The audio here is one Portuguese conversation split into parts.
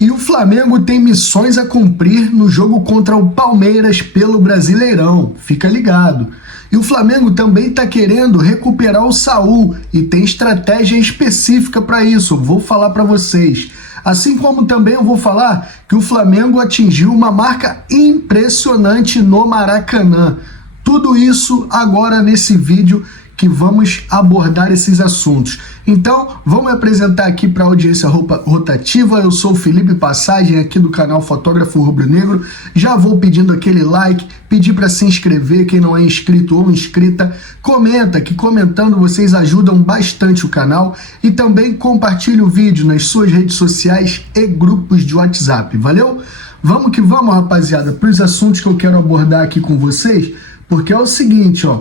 E o Flamengo tem missões a cumprir no jogo contra o Palmeiras pelo Brasileirão, fica ligado. E o Flamengo também está querendo recuperar o Saul e tem estratégia específica para isso, vou falar para vocês. Assim como também eu vou falar que o Flamengo atingiu uma marca impressionante no Maracanã. Tudo isso agora nesse vídeo que vamos abordar esses assuntos. Então, vamos me apresentar aqui para a audiência rotativa. Eu sou o Felipe Passagem, aqui do canal Fotógrafo Rubro Negro. Já vou pedindo aquele like, pedir para se inscrever, quem não é inscrito ou inscrita. Comenta, que comentando vocês ajudam bastante o canal. E também compartilhe o vídeo nas suas redes sociais e grupos de WhatsApp. Valeu? Vamos que vamos, rapaziada, para os assuntos que eu quero abordar aqui com vocês. Porque é o seguinte, ó.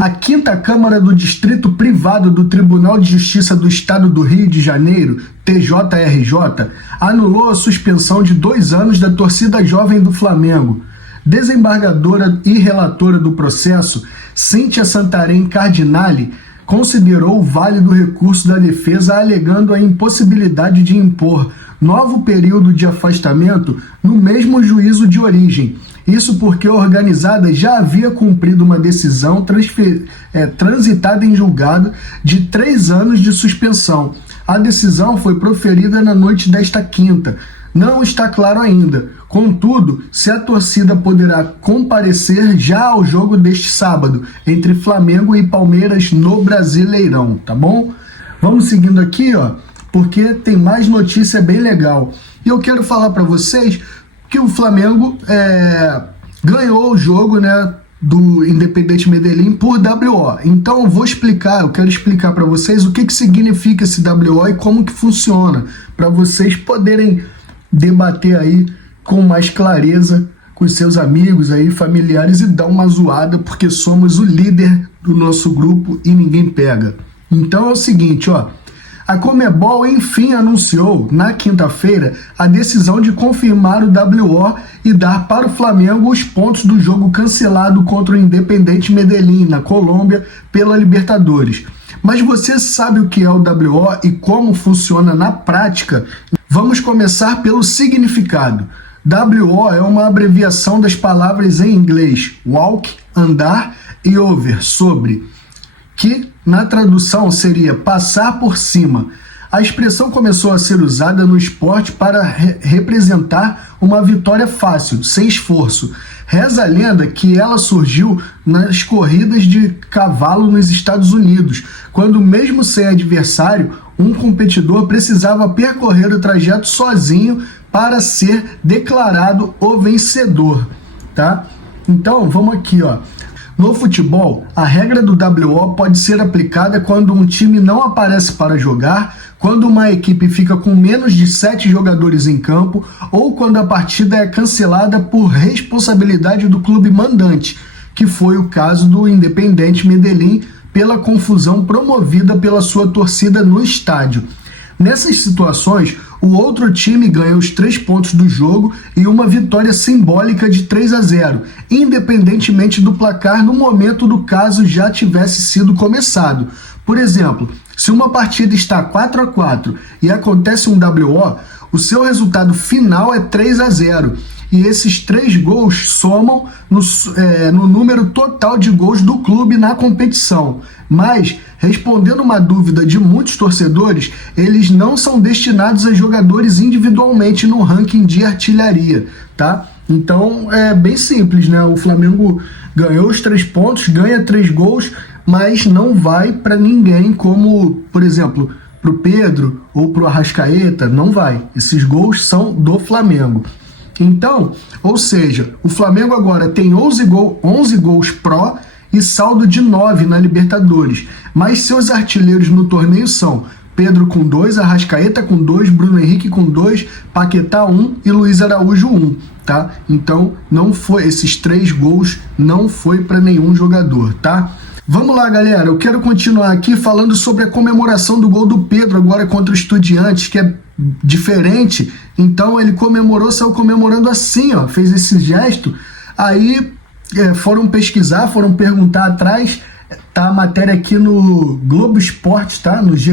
A 5ª Câmara do Distrito Privado do Tribunal de Justiça do Estado do Rio de Janeiro, TJRJ, anulou a suspensão de 2 anos da torcida jovem do Flamengo. Desembargadora e relatora do processo, Cíntia Santarém Cardinali, considerou válido o recurso da defesa alegando a impossibilidade de impor novo período de afastamento no mesmo juízo de origem. Isso porque a organizada já havia cumprido uma decisão transitada em julgado de 3 anos de suspensão. A decisão foi proferida na noite desta quinta. Não está claro ainda, contudo, se a torcida poderá comparecer já ao jogo deste sábado, entre Flamengo e Palmeiras no Brasileirão, tá bom? Vamos seguindo aqui, ó, porque tem mais notícia bem legal. E eu quero falar para vocês que o Flamengo ganhou o jogo, né, do Independente Medellín por WO. Então eu quero explicar para vocês o que significa esse WO e como que funciona, para vocês poderem debater aí com mais clareza com os seus amigos aí, familiares, e dar uma zoada, porque somos o líder do nosso grupo e ninguém pega. Então é o seguinte, ó. A Conmebol, enfim, anunciou, na quinta-feira, a decisão de confirmar o WO e dar para o Flamengo os pontos do jogo cancelado contra o Independente Medellín, na Colômbia, pela Libertadores. Mas você sabe o que é o WO e como funciona na prática? Vamos começar pelo significado. WO é uma abreviação das palavras em inglês walk, andar, e over, sobre, que na tradução seria passar por cima. A expressão começou a ser usada no esporte para representar uma vitória fácil, sem esforço. Reza a lenda que ela surgiu nas corridas de cavalo nos Estados Unidos, quando mesmo sem adversário, um competidor precisava percorrer o trajeto sozinho para ser declarado o vencedor, tá? Então, vamos aqui, ó. No futebol, a regra do WO pode ser aplicada quando um time não aparece para jogar, quando uma equipe fica com menos de 7 jogadores em campo ou quando a partida é cancelada por responsabilidade do clube mandante, que foi o caso do Independente Medellín pela confusão promovida pela sua torcida no estádio. Nessas situações, o outro time ganha os 3 pontos do jogo e uma vitória simbólica de 3-0, independentemente do placar no momento do caso já tivesse sido começado. Por exemplo, se uma partida está 4-4 e acontece um WO, o seu resultado final é 3-0. E esses 3 gols somam no número total de gols do clube na competição. Mas, respondendo uma dúvida de muitos torcedores, eles não são destinados a jogadores individualmente no ranking de artilharia, tá? Então, é bem simples, né? O Flamengo ganhou os 3 pontos, ganha 3 gols, mas não vai para ninguém como, por exemplo, para o Pedro ou para o Arrascaeta, não vai. Esses gols são do Flamengo. Então, ou seja, o Flamengo agora tem 11 gols pró e saldo de 9 na Libertadores, mas seus artilheiros no torneio são Pedro com 2, Arrascaeta com 2, Bruno Henrique com 2, Paquetá 1 e Luiz Araújo 1, tá? Então, não foi, esses 3 gols não foi para nenhum jogador, tá? Vamos lá, galera, eu quero continuar aqui falando sobre a comemoração do gol do Pedro agora contra o Estudiantes, que é diferente. Então ele saiu comemorando assim, ó, fez esse gesto. Aí foram pesquisar, foram perguntar atrás, tá a matéria aqui no Globo Esporte, tá, no GE,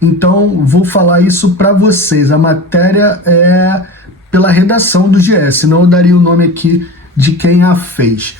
Então vou falar isso para vocês. A matéria é pela redação do GE, senão eu daria o nome aqui de quem a fez.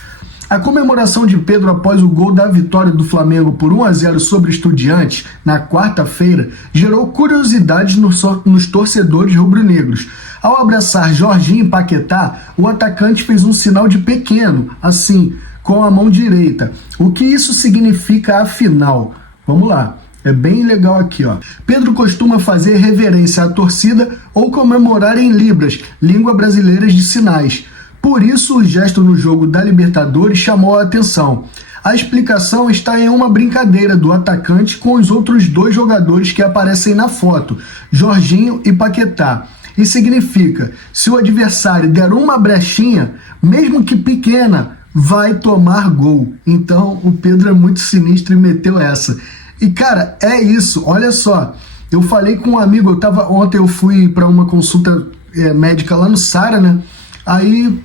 A comemoração de Pedro após o gol da vitória do Flamengo por 1-0 sobre o Estudiantes na quarta-feira gerou curiosidades nos torcedores rubro-negros. Ao abraçar Jorginho e Paquetá, o atacante fez um sinal de pequeno, assim, com a mão direita. O que isso significa afinal? Vamos lá. É bem legal aqui, ó. Pedro costuma fazer reverência à torcida ou comemorar em libras, língua brasileira de sinais. Por isso, o gesto no jogo da Libertadores chamou a atenção. A explicação está em uma brincadeira do atacante com os outros dois jogadores que aparecem na foto, Jorginho e Paquetá. E significa, se o adversário der uma brechinha, mesmo que pequena, vai tomar gol. Então, o Pedro é muito sinistro e meteu essa. E, cara, é isso, olha só. Eu falei com um amigo, ontem eu fui para uma consulta médica lá no Sara, né? Aí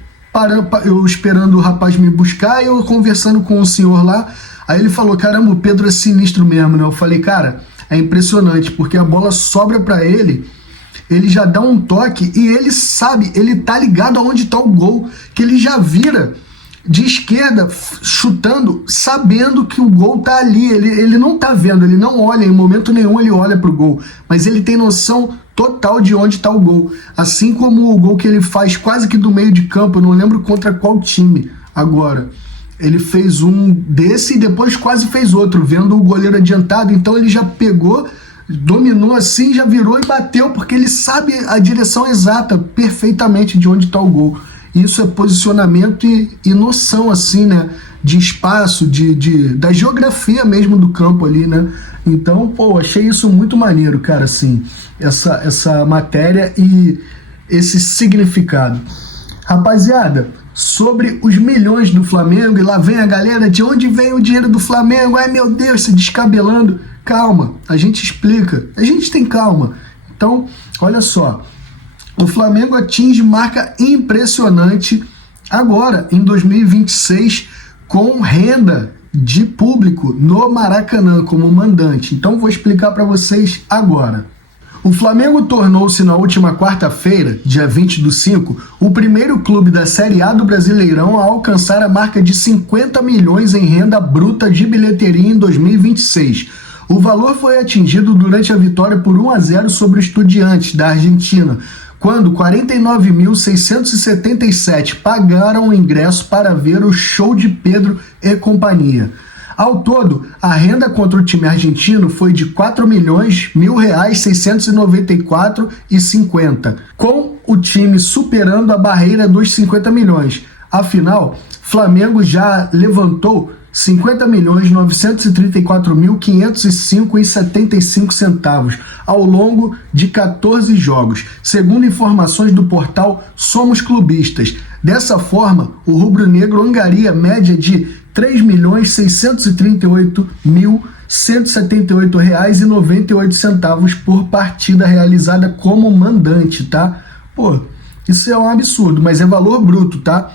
eu esperando o rapaz me buscar e eu conversando com o senhor lá, aí ele falou, caramba, o Pedro é sinistro mesmo, né? Eu falei, cara, é impressionante, porque a bola sobra para ele já dá um toque e ele sabe, ele tá ligado aonde tá o gol, que ele já vira de esquerda chutando, sabendo que o gol tá ali, ele não tá vendo, ele não olha, em momento nenhum ele olha pro gol, mas ele tem noção total de onde está o gol, assim como o gol que ele faz quase que do meio de campo, eu não lembro contra qual time agora, ele fez um desse e depois quase fez outro, vendo o goleiro adiantado, então ele já pegou, dominou assim, já virou e bateu, porque ele sabe a direção exata, perfeitamente de onde está o gol. Isso é posicionamento e noção, assim, né, de espaço, da geografia mesmo do campo ali, né. Então, pô, achei isso muito maneiro, cara, assim, essa matéria e esse significado. Rapaziada, sobre os milhões do Flamengo, e lá vem a galera, de onde vem o dinheiro do Flamengo? Ai, meu Deus, se descabelando. Calma, a gente explica, a gente tem calma. Então, olha só, o Flamengo atinge marca impressionante agora, em 2026, com renda de público no Maracanã como mandante. Então vou explicar para vocês agora. O Flamengo tornou-se na última quarta-feira, dia 20/5, o primeiro clube da Série A do Brasileirão a alcançar a marca de 50 milhões em renda bruta de bilheteria em 2026. O valor foi atingido durante a vitória por 1-0 sobre o Estudiantes, da Argentina, quando 49.677 pagaram o ingresso para ver o show de Pedro e companhia. Ao todo, a renda contra o time argentino foi de R$ 4.000.194,50, com o time superando a barreira dos 50 milhões. Afinal, Flamengo já levantou R$ 50.934.505,75 ao longo de 14 jogos, segundo informações do portal Somos Clubistas. Dessa forma, o rubro-negro angaria média de R$ 3.638.178,98 por partida realizada como mandante, tá? Pô, isso é um absurdo, mas é valor bruto, tá?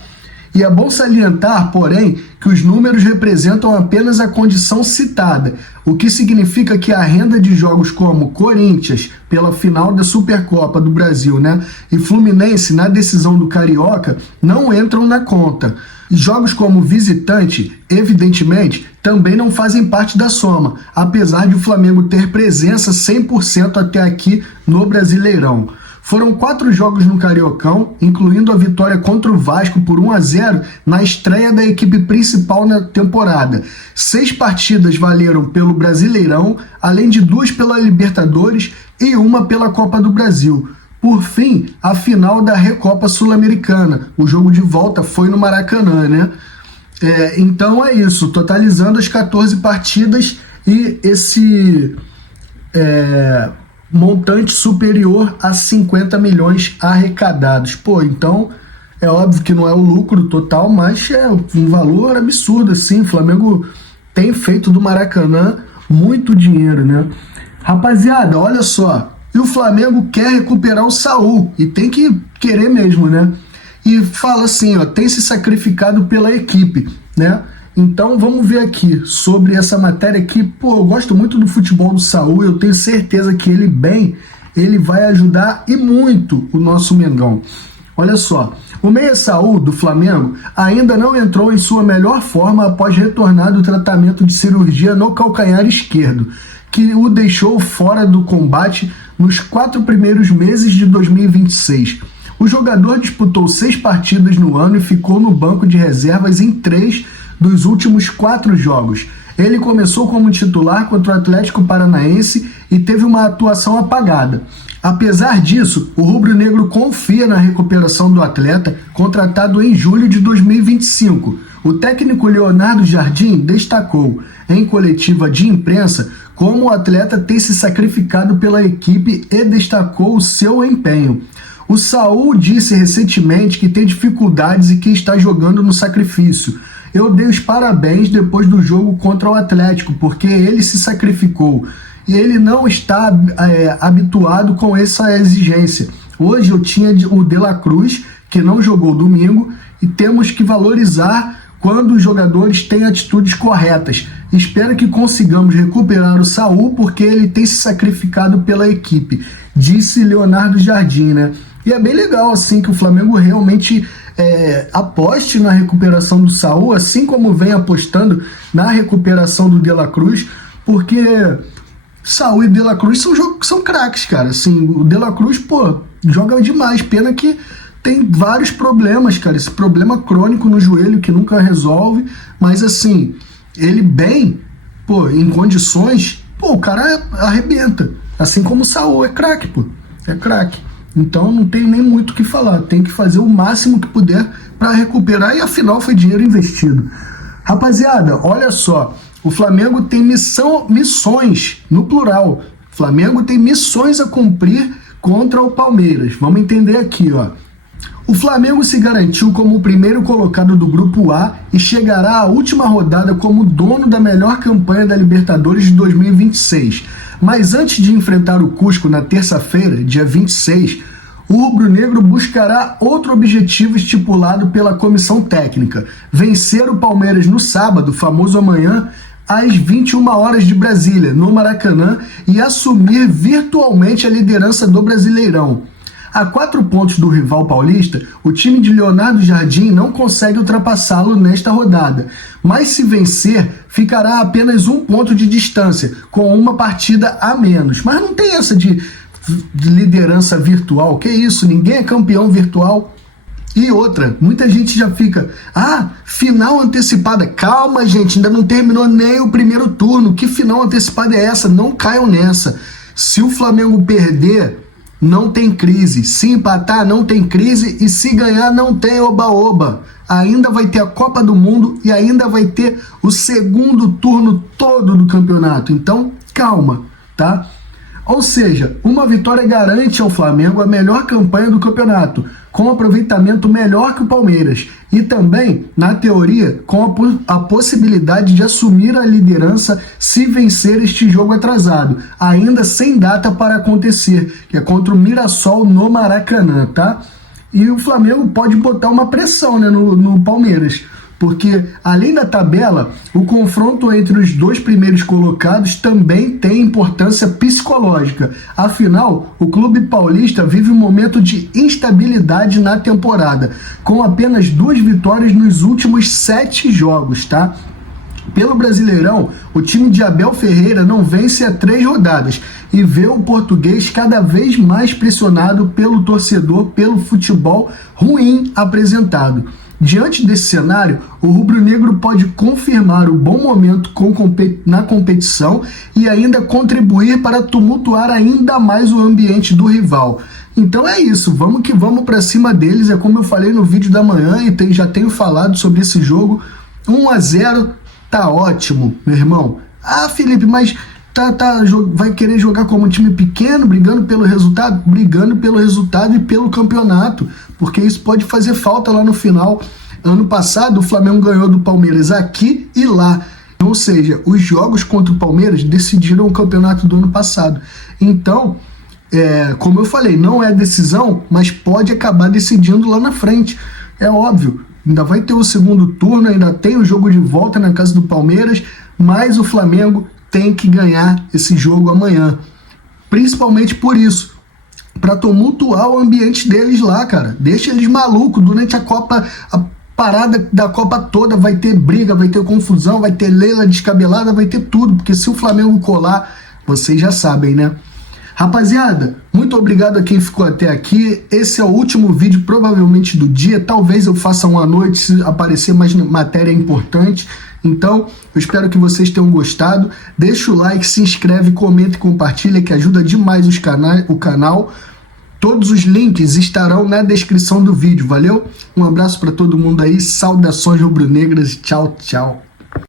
E é bom salientar, porém, que os números representam apenas a condição citada, o que significa que a renda de jogos como Corinthians, pela final da Supercopa do Brasil, né, e Fluminense na decisão do Carioca, não entram na conta. E jogos como visitante, evidentemente, também não fazem parte da soma, apesar de o Flamengo ter presença 100% até aqui no Brasileirão. Foram 4 jogos no Cariocão, incluindo a vitória contra o Vasco por 1-0 na estreia da equipe principal na temporada. 6 partidas valeram pelo Brasileirão, além de 2 pela Libertadores e 1 pela Copa do Brasil. Por fim, a final da Recopa Sul-Americana. O jogo de volta foi no Maracanã, né? Então é isso, totalizando as 14 partidas e esse montante superior a 50 milhões arrecadados. Pô, então é óbvio que não é o lucro total, mas é um valor absurdo, assim. O Flamengo tem feito do Maracanã muito dinheiro, né? Rapaziada, olha só, e o Flamengo quer recuperar o Saul, e tem que querer mesmo, né? E fala assim, ó, tem se sacrificado pela equipe, né? Então vamos ver aqui sobre essa matéria que, pô, eu gosto muito do futebol do Saul, eu tenho certeza que ele vai ajudar e muito o nosso Mengão. Olha só, o meia Saul do Flamengo ainda não entrou em sua melhor forma após retornar do tratamento de cirurgia no calcanhar esquerdo, que o deixou fora do combate nos 4 primeiros meses de 2026. O jogador disputou 6 partidas no ano e ficou no banco de reservas em 3 dos últimos 4 jogos. Ele começou como titular contra o Atlético Paranaense e teve uma atuação apagada. Apesar disso, o rubro-negro confia na recuperação do atleta, contratado em julho de 2025. O técnico Leonardo Jardim destacou, em coletiva de imprensa, como o atleta tem se sacrificado pela equipe e destacou o seu empenho. O Saul disse recentemente que tem dificuldades e que está jogando no sacrifício. Eu dei os parabéns depois do jogo contra o Atlético, porque ele se sacrificou. E ele não está habituado com essa exigência. Hoje eu tinha o De La Cruz, que não jogou domingo, e temos que valorizar quando os jogadores têm atitudes corretas. Espero que consigamos recuperar o Saul, porque ele tem se sacrificado pela equipe, disse Leonardo Jardim, né? E é bem legal assim que o Flamengo realmente aposte na recuperação do Saul, assim como vem apostando na recuperação do De La Cruz, porque Saul e De La Cruz são craques, cara. Assim, o De La Cruz, pô, joga demais. Pena que tem vários problemas, cara. Esse problema crônico no joelho que nunca resolve. Mas, assim, ele bem, pô, em condições, pô, o cara arrebenta. Assim como o Saul é craque, pô. É craque. Então não tem nem muito o que falar. Tem que fazer o máximo que puder para recuperar. E afinal foi dinheiro investido. Rapaziada, olha só. O Flamengo tem missões, no plural. O Flamengo tem missões a cumprir contra o Palmeiras. Vamos entender aqui, ó. O Flamengo se garantiu como o primeiro colocado do Grupo A e chegará à última rodada como dono da melhor campanha da Libertadores de 2026. Mas antes de enfrentar o Cusco na terça-feira, dia 26, o rubro-negro buscará outro objetivo estipulado pela comissão técnica: vencer o Palmeiras no sábado, famoso amanhã, às 21 horas de Brasília, no Maracanã, e assumir virtualmente a liderança do Brasileirão. A 4 pontos do rival paulista, o time de Leonardo Jardim não consegue ultrapassá-lo nesta rodada, mas se vencer, ficará a apenas 1 ponto de distância, com uma partida a menos. Mas não tem essa de liderança virtual, que isso, ninguém é campeão virtual. E outra, muita gente já fica, final antecipada. Calma, gente, ainda não terminou nem o primeiro turno. Que final antecipada é essa? Não caiam nessa. Se o Flamengo perder, não tem crise. Se empatar, não tem crise. E se ganhar, não tem oba-oba. Ainda vai ter a Copa do Mundo e ainda vai ter o segundo turno todo do campeonato. Então, calma, tá? Ou seja, uma vitória garante ao Flamengo a melhor campanha do campeonato, com aproveitamento melhor que o Palmeiras, e também, na teoria, com a possibilidade de assumir a liderança se vencer este jogo atrasado, ainda sem data para acontecer, que é contra o Mirassol no Maracanã, tá? E o Flamengo pode botar uma pressão, né, no Palmeiras, porque além da tabela, o confronto entre os 2 primeiros colocados também tem importância psicológica. Afinal, o clube paulista vive um momento de instabilidade na temporada, com apenas 2 vitórias nos últimos 7 jogos, tá? Pelo Brasileirão, o time de Abel Ferreira não vence há 3 rodadas e vê o português cada vez mais pressionado pelo torcedor pelo futebol ruim apresentado. Diante desse cenário, o rubro-negro pode confirmar o bom momento na competição e ainda contribuir para tumultuar ainda mais o ambiente do rival. Então é isso, vamos que vamos para cima deles. É como eu falei no vídeo da manhã e já tenho falado sobre esse jogo. 1-0 tá ótimo, meu irmão. Felipe, mas vai querer jogar como um time pequeno, brigando pelo resultado? Brigando pelo resultado e pelo campeonato, porque isso pode fazer falta lá no final. Ano passado o Flamengo ganhou do Palmeiras aqui e lá, ou seja, os jogos contra o Palmeiras decidiram o campeonato do ano passado. Então, como eu falei, não é decisão, mas pode acabar decidindo lá na frente. É óbvio, ainda vai ter o segundo turno, ainda tem o jogo de volta na casa do Palmeiras, mas o Flamengo tem que ganhar esse jogo amanhã. Principalmente por isso, para tumultuar o ambiente deles lá, cara. Deixa eles malucos durante a Copa, a parada da Copa toda, vai ter briga, vai ter confusão, vai ter Leila descabelada, vai ter tudo, porque se o Flamengo colar, vocês já sabem, né? Rapaziada, muito obrigado a quem ficou até aqui. Esse é o último vídeo, provavelmente do dia. Talvez eu faça um à noite se aparecer mais matéria importante. Então, eu espero que vocês tenham gostado. Deixa o like, se inscreve, comenta e compartilha, que ajuda demais o canal. Todos os links estarão na descrição do vídeo, valeu? Um abraço para todo mundo aí, saudações rubro-negras e tchau, tchau.